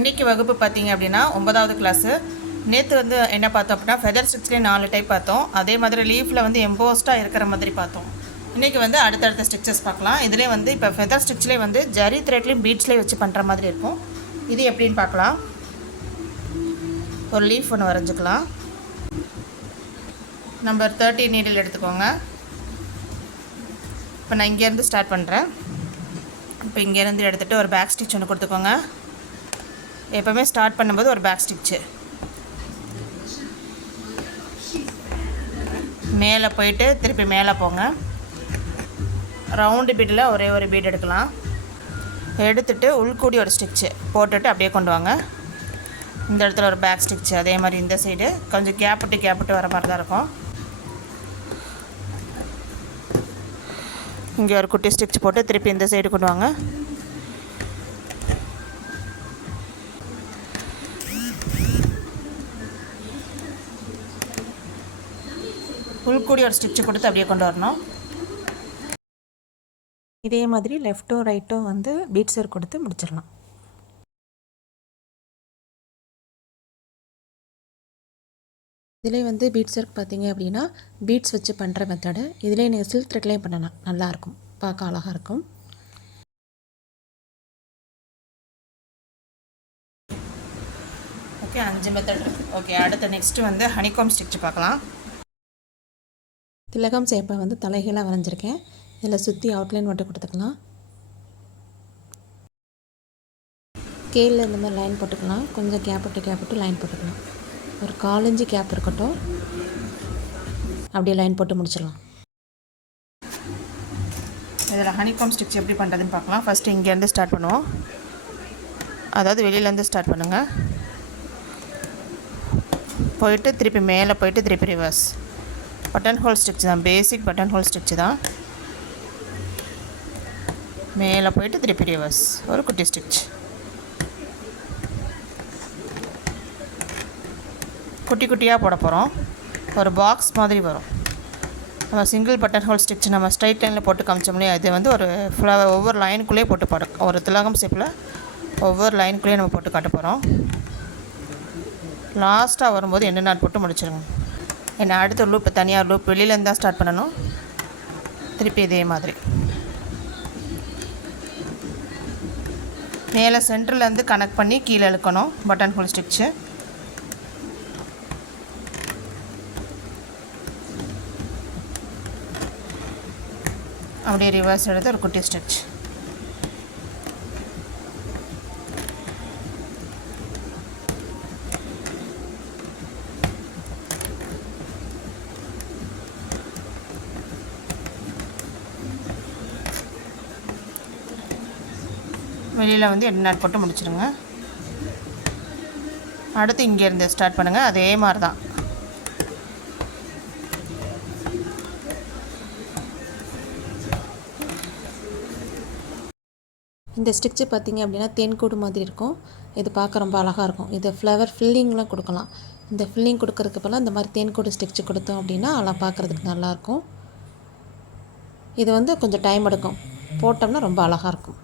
இன்றைக்கி வகுப்பு பார்த்தீங்க அப்படின்னா ஒன்பதாவது கிளாஸு நேற்று வந்து என்ன பார்த்தோம் அப்படின்னா ஃபெதர் ஸ்டிக்ஸ்லேயே நாலு டைப் பார்த்தோம். அதே மாதிரி லீஃபில் வந்து எம்போஸ்டாக இருக்கிற மாதிரி பார்த்தோம். இன்றைக்கி வந்து அடுத்தடுத்த ஸ்டிச்சஸ் பார்க்கலாம். இதுலேயே வந்து இப்போ ஃபெதர் ஸ்டிக்ஸ்லேயே வந்து ஜரி த்ரெட்லேயும் பீட்ஸ்லேயே வச்சு பண்ணுற மாதிரி இருக்கும். இது எப்படின்னு பார்க்கலாம். ஒரு லீஃப் ஒன்று வரைஞ்சிக்கலாம். நம்பர் தேர்ட்டி நீடில் எடுத்துக்கோங்க. இப்போ நான் இங்கேருந்து ஸ்டார்ட் பண்ணுறேன் இப்போ இங்கேருந்து எடுத்துகிட்டு ஒரு பேக் ஸ்டிச் ஒன்று கொடுத்துக்கோங்க. எப்போவுமே ஸ்டார்ட் பண்ணும்போது ஒரு பேக் ஸ்டிச்சு மேலே போயிட்டு திருப்பி மேலே போங்க. ரவுண்டு பீடில் ஒரே ஒரு பீட் எடுக்கலாம். எடுத்துட்டு உள்கூடி ஒரு ஸ்டிச்சு போட்டுட்டு அப்படியே கொண்டு வாங்க. இந்த இடத்துல ஒரு பேக் ஸ்டிச்சு அதே மாதிரி இந்த சைடு கொஞ்சம் கேப்பிட்டு கேப்பிட்டு வர மாதிரி தான் இருக்கும். இங்கே ஒரு குட்டி ஸ்டிச் போட்டு திருப்பி இந்த சைடு கொண்டு வாங்க. உள்கூடி ஒரு ஸ்டிச்சு கொடுத்து அப்படியே கொண்டு வரணும். இதே மாதிரி லெஃப்ட்டும் ரைட்டும் வந்து பீட்ஸ் ஒர்க் கொடுத்து முடிச்சிடலாம். இதிலே வந்து பீட்ஸ் ஒர்க் பார்த்தீங்க அப்படின்னா பீட்ஸ் வச்சு பண்ணுற மெத்தடு இதிலே நீங்கள் சில்க் த்ரெட்லேயும் பண்ணலாம். நல்லாயிருக்கும் பார்க்க அழகாக இருக்கும். ஓகே அஞ்சு மெத்தட் ஓகே அடுத்து நெக்ஸ்ட்டு வந்து ஹனிகாம் ஸ்டிச் பார்க்கலாம். திலகம் சேப்பை வந்து தலைகீழாக வரைஞ்சிருக்கேன். இதில் சுற்றி அவுட்லைன் மட்டும் கொடுத்துக்கலாம். கீழே இந்த மாதிரி லைன் போட்டுக்கலாம். கொஞ்சம் கேப் விட்டு கேப் விட்டு லைன் போட்டுக்கலாம். ஒரு காலஞ்சு கேப் இருக்கட்டும். அப்படியே லைன் போட்டு முடிச்சிடலாம். இதில் ஹனிகாம் ஸ்டிச் எப்படி பண்ணுறதுன்னு பார்க்கலாம். ஃபஸ்ட்டு இங்கேருந்து ஸ்டார்ட் பண்ணுவோம். அதாவது வெளியிலேருந்து ஸ்டார்ட் பண்ணுங்கள் போயிட்டு திருப்பி மேலே போயிட்டு திருப்பி ரிவர்ஸ் பட்டன் ஹோல் ஸ்டிச் தான் பேசிக் பட்டன் ஹோல் ஸ்டிச் தான். மேலே போயிட்டு திருப்பி ரிவர்ஸ் ஒரு குட்டி ஸ்டிச் குட்டி குட்டியாக போட போகிறோம் ஒரு பாக்ஸ் மாதிரி வரும். நம்ம சிங்கிள் பட்டன் ஹோல் ஸ்டிச் நம்ம ஸ்ட்ரைட் லைனில் போட்டு காமிச்சோம்லையே அது வந்து ஒரு ஃப்ளவர் ஒவ்வொரு லைனுக்குள்ளேயே போட்டு பாடும் ஒரு திலகம் ஷேப்பில் ஒவ்வொரு லைனுக்குள்ளேயே நம்ம போட்டு காட்ட போகிறோம் லாஸ்ட்டாக வரும்போது என்ன நாட் போட்டு முடிச்சிருங்க என்ன அடுத்த லூப் தனியாக லூப் வெளியிலேருந்து தான் ஸ்டார்ட் பண்ணணும். திருப்பி இதே மாதிரி. மேலே சென்டர்லேருந்து கனெக்ட் பண்ணி கீழே இழுக்கணும். பட்டன் ஹோல் ஸ்டிச்சு அப்படியே ரிவர்ஸ் எடுத்து ஒரு குட்டி ஸ்டிச் வெளியில் வந்து எட்டு நாட் போட்டு முடிச்சிடுங்க அடுத்து இங்கேருந்து ஸ்டார்ட் பண்ணுங்கள் அதே மாதிரி தான் இந்த ஸ்டிச்சு பார்த்தீங்க அப்படின்னா தேன்கூடு மாதிரி இருக்கும். இது பார்க்க ரொம்ப அழகாக இருக்கும். இது ஃப்ளவர் ஃபில்லிங்லாம் கொடுக்கலாம். இந்த ஃபில்லிங் கொடுக்கறதுக்கு பதிலாக இந்த மாதிரி தேன்கூடு ஸ்டிச்சு கொடுத்தோம் அப்படின்னா அழகாக பார்க்குறதுக்கு நல்லாயிருக்கும் இது வந்து கொஞ்சம் டைம் எடுக்கும். போட்டோம்னா ரொம்ப அழகாக இருக்கும்.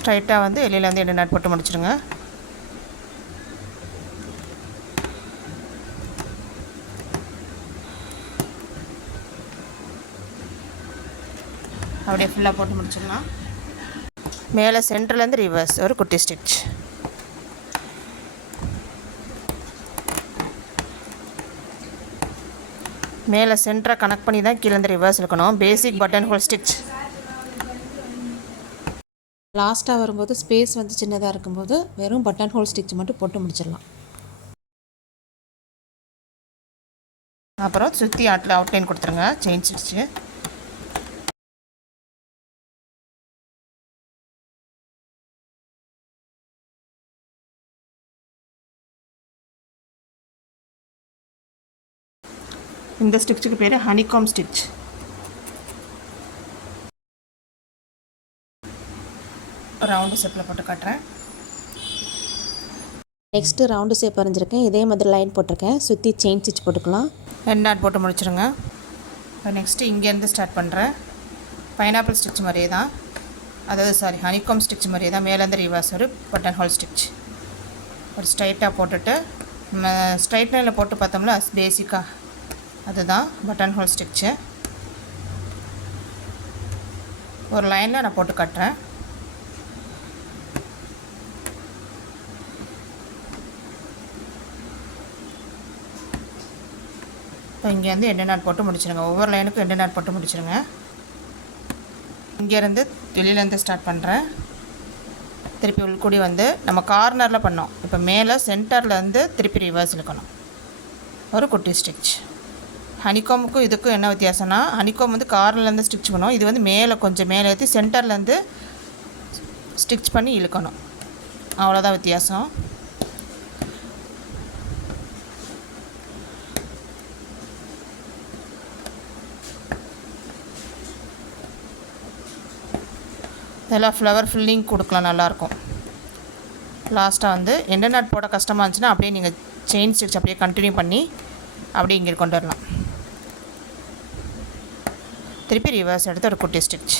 ஸ்ட்ரைட்டாக வந்து வெளியிலேருந்து எண்ணெய் நாட் போட்டு முடிச்சிடுங்க அப்படியே ஃபுல்லாக போட்டு முடிச்சிடலாம். மேலே சென்டர்லேருந்து ரிவர்ஸ் ஒரு குட்டி ஸ்டிச் மேலே சென்டரை கனெக்ட் பண்ணி தான் கீழேருந்து ரிவர்ஸ் இருக்கணும் பேசிக் பட்டன் ஹோல் ஸ்டிச் லாஸ்ட்டாக வரும்போது ஸ்பேஸ் வந்து சின்னதாக இருக்கும்போது வெறும் பட்டன் ஹோல் ஸ்டிச் மட்டும் போட்டு முடிச்சிடலாம். அப்புறம் சுற்றி ஆட்டில் அவுட்லைன் கொடுத்துருங்க. செயின் ஸ்டிச்சு இந்த ஸ்டிச்சுக்கு பேர் ஹனிகாம் ஸ்டிச் ரவுண்டு ஷேப்பில் போட்டு காட்டுறேன். நெக்ஸ்ட்டு ரவுண்டு ஷேப் வரைஞ்சிருக்கேன். இதே மாதிரி லைன் போட்டிருக்கேன். சுற்றி செயின் ஸ்டிச் போட்டுக்கலாம். ரெண்டு நாட் போட்டு முடிச்சிருங்க. இப்போ நெக்ஸ்ட்டு இங்கேருந்து ஸ்டார்ட் பண்ணுறேன் பைனாப்பிள் ஸ்டிச் மாதிரியே தான் அதாவது சாரி ஹனிகாம் ஸ்டிச் மாதிரியே தான் மேலேருந்து ரிவர்ஸ் ஒரு பட்டன் ஹோல் ஸ்டிச் ஒரு ஸ்ட்ரைட்டாக போட்டுட்டு நம்ம ஸ்ட்ரைட்னரில் போட்டு பார்த்தோம்ல பேசிக்காக அதுதான் பட்டன் ஹோல் ஸ்டிச்சு ஒரு லைனில் நான் போட்டு கட்டுறேன். இப்போ இங்கேருந்து எண்டு நாட் போட்டு முடிச்சிருங்க. ஒவ்வொரு லைனுக்கும் எண்டு நாட் போட்டு முடிச்சிருங்க. இங்கேருந்து வெளியிலேருந்து ஸ்டார்ட் பண்ணுறேன் திருப்பி உள்கூடி வந்து நம்ம கார்னரில் பண்ணோம். இப்போ மேலே சென்டரில் வந்து திருப்பி ரிவர்ஸ் இழுக்கணும் ஒரு குட்டி ஸ்டிச் ஹனிகோமுக்கும் இதுக்கும் என்ன வித்தியாசம்னா ஹனிகாம் வந்து கார்னர்லேருந்து ஸ்டிச் பண்ணுவோம் இது வந்து மேலே கொஞ்சம் மேலே ஏற்றி சென்டர்லேருந்து ஸ்டிச் பண்ணி இழுக்கணும். அவ்வளோதான் வித்தியாசம். இதெல்லாம் ஃப்ளவர் ஃபில்லிங் கொடுக்கலாம் நல்லாயிருக்கும் லாஸ்ட்டாக வந்து எந்த நாட் போட கஷ்டமாக இருந்துச்சுன்னா அப்படியே நீங்கள் செயின் ஸ்டிச் அப்படியே கண்டினியூ பண்ணி அப்படியே இங்கே கொண்டு வரலாம். திருப்பி ரிவர்ஸ் எடுத்து ஒரு குட்டி ஸ்டிச்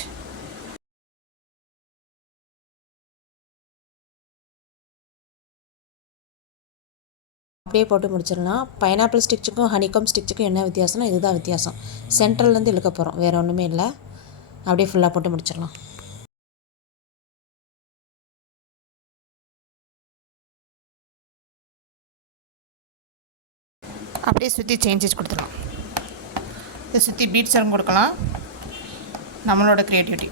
அப்படியே போட்டு முடிச்சிடலாம். பைனாப்பிள் ஸ்டிச்சுக்கும் ஹனிகாம் ஸ்டிச்சுக்கும் என்ன வித்தியாசம்னா இதுதான் வித்தியாசம். சென்ட்ரல்லேருந்து இழுக்க போகிறோம் வேறு ஒன்றுமே இல்லை. அப்படியே ஃபுல்லாக போட்டு முடிச்சிடலாம். அப்படியே சுற்றி சேஞ்சஸ் கொடுத்துடலாம். இதை சுற்றி பீட்ஸ் கொடுக்கலாம். நம்மளோட க்ரியேட்டிவிட்டி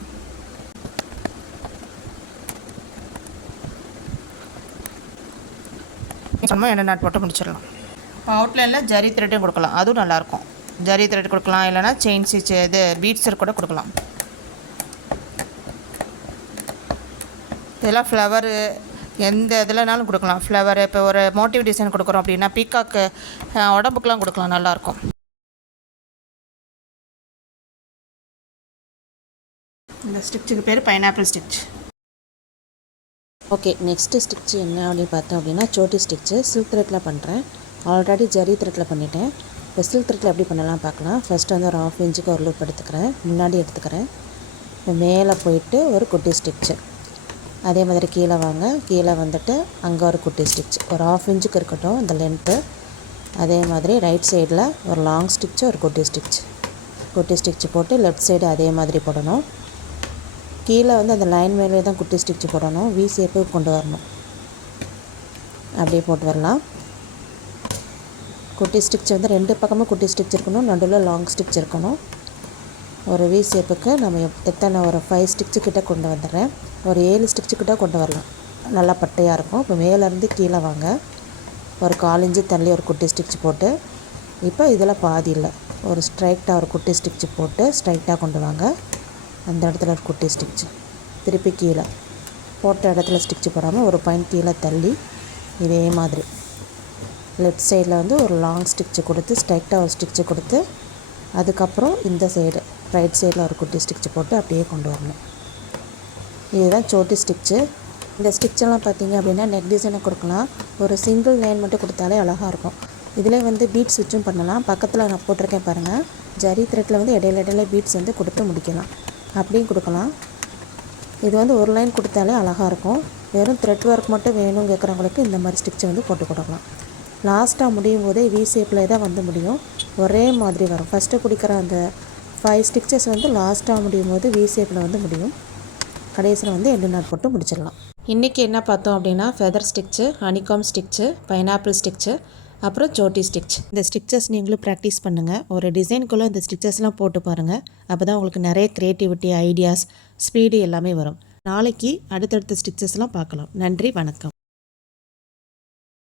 சொன்னோம் என்ன நாட் போட்டு முடிச்சிடலாம். இப்போ அவுட்லைனில் ஜரி த்ரெட்டும் கொடுக்கலாம். அதுவும் நல்லாயிருக்கும். ஜரி த்ரெட் கொடுக்கலாம். இல்லைனா செயின் ஸ்டிச் இது பீட்ஸர் கூட கொடுக்கலாம். இதெல்லாம் ஃப்ளவரு எந்த இதுலனாலும் கொடுக்கலாம். ஃப்ளவர் இப்போ ஒரு மோட்டிவ் டிசைன் கொடுக்குறோம் அப்படின்னா பீக்காக்கு உடம்புக்குலாம் கொடுக்கலாம். நல்லாயிருக்கும். இந்த ஸ்டிச்சுக்கு பேர் pineapple stitch okay next stitch என்ன அப்படின்னு பார்த்தோம் அப்படின்னா சோட்டி ஸ்டிச்சு சில்க் த்ரெட்டில் பண்ணுறேன் ஆல்ரெடி ஜரி த்ரெட்டில் பண்ணிட்டேன். இப்போ சில்க் த்ரெட்டில் எப்படி பண்ணலாம் பார்க்கலாம். ஃபஸ்ட்டு வந்து ஒரு ஆஃப் இன்ச்சுக்கு ஒரு லூப் எடுத்துக்கிறேன். முன்னாடி எடுத்துக்கிறேன். இப்போ மேலே போயிட்டு ஒரு குட்டி ஸ்டிச்சு அதே மாதிரி கீழே வாங்க. கீழே வந்துட்டு அங்கே ஒரு குட்டி ஸ்டிச் ஒரு ஆஃப் இன்ச்சுக்கு இருக்கட்டும் இந்த லென்த்து அதே மாதிரி ரைட் சைடில் ஒரு லாங் ஸ்டிச்சு ஒரு குட்டி ஸ்டிச் குட்டி ஸ்டிச் போட்டு லெஃப்ட் சைடு அதே மாதிரி போடணும். கீழே வந்து அந்த லைன் மேலே தான் குட்டி ஸ்டிச் போடணும். வி கொண்டு வரணும். அப்படியே போட்டு வரலாம். குட்டி ஸ்டிச் வந்து ரெண்டு பக்கமும் குட்டி ஸ்டிச் இருக்கணும். நடுவில் லாங் ஸ்டிச் இருக்கணும். ஒரு வி ஷேப்புக்கு நம்ம எத்தனை ஒரு ஃபைவ் ஸ்டிச்சு கிட்டே கொண்டு வந்துடுறேன். ஒரு ஏழு ஸ்டிச்சு கிட்ட கொண்டு வரலாம். நல்லா பட்டையாக இருக்கும். இப்போ மேலேருந்து கீழே வாங்க. ஒரு கால் இன்ச்சு தள்ளி ஒரு குட்டி ஸ்டிச் போட்டு இப்போ இதில் பாதி இல்லை. ஒரு ஸ்ட்ரைட்டாக ஒரு குட்டி ஸ்டிச் போட்டு ஸ்ட்ரைட்டாக கொண்டு வாங்க. அந்த இடத்துல ஒரு குட்டி ஸ்டிச் திருப்பி கீழே. போட்ட இடத்துல ஸ்டிச் போடாமல் ஒரு பாயிண்ட் கீழே தள்ளி இதே மாதிரி. லெஃப்ட் சைடில் வந்து ஒரு லாங் ஸ்டிச்சு கொடுத்து ஸ்ட்ரைட்டாக ஒரு ஸ்டிச்சு கொடுத்து அதுக்கப்புறம் இந்த சைடு ரைட் சைடில் ஒரு குட்டி ஸ்டிச் போட்டு அப்படியே கொண்டு வரணும். இதுதான் சோட்டி ஸ்டிச்சு. இந்த ஸ்டிச்செல்லாம் பார்த்தீங்க அப்படின்னா நெக் டிசைனை கொடுக்கலாம். ஒரு சிங்கிள் லைன் மட்டும் கொடுத்தாலே அழகாக இருக்கும். இதிலே வந்து பீட்ஸ் வச்சும் பண்ணலாம். பக்கத்தில் நான் போட்டிருக்கேன் பாருங்கள் ஜரி த்ரெட்டில் வந்து இடையில இடையில பீட்ஸ் வந்து கொடுத்து முடிக்கலாம். அப்படியும் கொடுக்கலாம். இது வந்து ஒரு லைன் கொடுத்தாலே அழகாக இருக்கும். வெறும் த்ரெட் ஒர்க் மட்டும் வேணும் கேட்குறவங்களுக்கு இந்த மாதிரி ஸ்டிச்சை வந்து போட்டு கொடுக்கலாம். லாஸ்ட்டாக முடியும் போதே வி ஷேப்பில் தான் வந்து முடியும். ஒரே மாதிரி வரும். ஃபஸ்ட்டு குடிக்கிற அந்த ஃபைவ் ஸ்டிச்சஸ் வந்து லாஸ்ட்டாக முடியும் போது வி ஷேப்பில் வந்து முடியும். கடைசியில் வந்து எண்டு நாட் போட்டு முடிச்சிடலாம். இன்றைக்கி என்ன பார்த்தோம் அப்படின்னா feather stitch honeycomb stitch pineapple stitch அப்புறம் சோட்டி ஸ்டிச் இந்த ஸ்டிச்சஸ் நீங்களும் ப்ராக்டிஸ் பண்ணுங்கள் ஒரு டிசைனுக்குள்ளே இந்த ஸ்டிச்சஸ்லாம் போட்டு பாருங்கள் அப்போ தான் உங்களுக்கு நிறைய க்ரியேட்டிவிட்டி ஐடியாஸ் ஸ்பீடு எல்லாமே வரும். நாளைக்கு அடுத்தடுத்த ஸ்டிச்சஸ்லாம் பார்க்கலாம். நன்றி வணக்கம்.